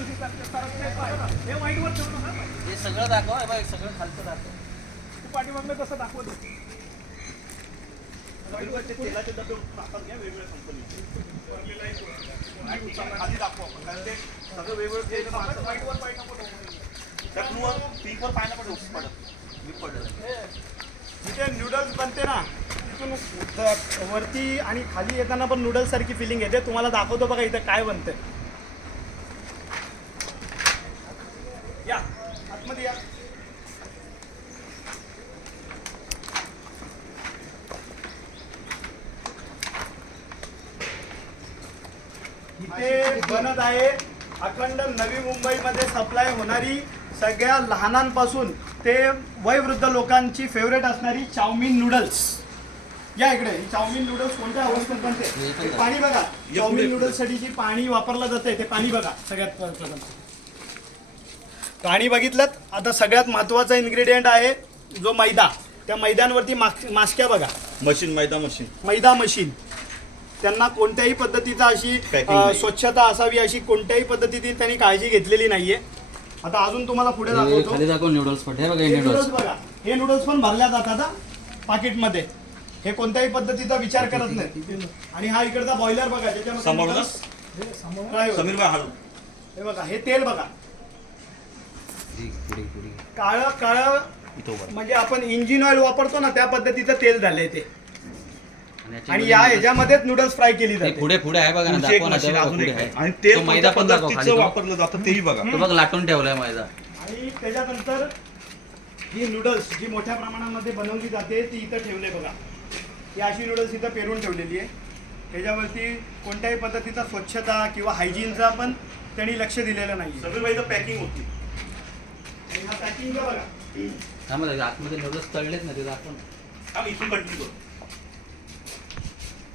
हे वाईटवर ठेवू हे सगळं दाखव हे बघ सगळं खालचं दाखव. तू पाठीमागलं कसं दाखवत होती वाईटवरचे तेलाचे डबे हातात घ्या वेगवेगळ्या कंपनीचे खाली दाखवू आपण कारण ते सगळं वेगवेगळं तेल मागचं वाईटवर पाहिजे त्यात मग पीकवर पाय नाही पडत मी पडलं जिथे नूडल्स बनते ना तिथून वरती आणि खाली येताना पण नूडल्स सारखी फिलिंग येते. तुम्हाला दाखवतो बघा इथं काय बनतंय या आतमध्ये या इथे बनत आहे. अखंड नवी मुंबईमध्ये सप्लाय होणारी सगळ्या लहानांपासून ते वयवृद्ध लोकांची फेवरेट असणारी चाऊमिन नूडल्स या इकडे ही चाऊमिन नूडल्स कोणत्या अवस्थेत बनते हे पाणी बघा. चाऊमिन नूडल्ससाठी जे पाणी वापरलं जाते ते पाणी बघा. सगळ्यात पाणी बघितलं आता सगळ्यात महत्त्वाचा इन्ग्रेडियंट आहे जो मैदा. त्या मैद्यांवरती मास- मास्क्या बघा. मशीन मैदा मशीन. मैदा मशीन. त्यांना कोणत्याही पद्धतीचा अशी अ. स्वच्छता असावी अशी कोणत्याही पद्धतीची त्यांनी काळजी घेतलेली नाहीये. आता अजून तुम्हाला पुढे हे दाखवतो. खाली दाखव नूडल्स पट हे बघा हे हे नूडल्स नूडल्स बघा. हे नूडल्स पण भरल्या जातात पाकिटमध्ये. हे कोणत्याही पद्धतीचा विचार करत नाही आणि हा इकडचा बॉयलर बघा ज्याच्यामध्ये noodles हे समोर fry होतात. समीर भाई हळू हे बघा हे तेल बघा. काळं काळं म्हणजे आपण इंजिन ऑइल वापरतो ना त्या पद्धतीचं तेल झालंय ते. आणि या ह्याच्यामध्येच नूडल्स फ्राय केली जाते. पुढे पुढे आहे बघा ना पुढची एक दाखव ना मशीन अजून पुढे एक आहे. आहे आणि ते तो मैदा पण दाखव खाली पद्धतीचं तो. वापरलं जातं तेही बघा तो बघ. लाटून ठेवलाय मैदा. आणि त्याच्यानंतर ही नूडल्स जी मोठ्या प्रमाणामध्ये बनवली जाते ती इथं ठेवले बघा. ही अशी नूडल्स इथं पेरून ठेवलेली आहे. त्याच्यावरती कोणत्याही पद्धतीचा स्वच्छता किंवा हायजीनचा पण त्यांनी लक्ष दिलेलं नाही समीर भाई पॅकिंग होती. आणि हा पॅकिंग बघा. त्यामध्ये आतमध्ये नूडल्स तळलेत ना ते दाखव ना. आम्ही इथून कंटिन्यू करू.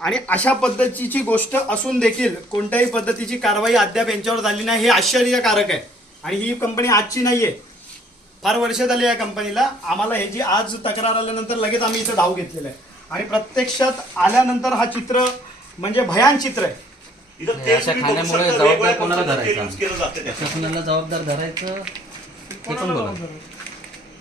आणि अशा पद्धतीची गोष्ट असून देखील कोणत्याही पद्धतीची कारवाई अद्याप यांच्यावर झाली नाही. हे आश्चर्यकारक आहे. आणि ही कंपनी आजची नाही आहे फार वर्ष झाली या कंपनीला. आम्हाला हे जी आज तक्रार आल्यानंतर लगेच आम्ही इथं धाव घेतलेलं आहे. आणि प्रत्यक्षात आल्यानंतर हा चित्र म्हणजे भयान चित्र आहे. इथं हे तेल अशा तुम्ही बघू खाण्यामुळे शकता, जबाबदार वेगवेगळ्या कोणाला तेल धरायचं? केलं जातं जबाबदार धरायचं पण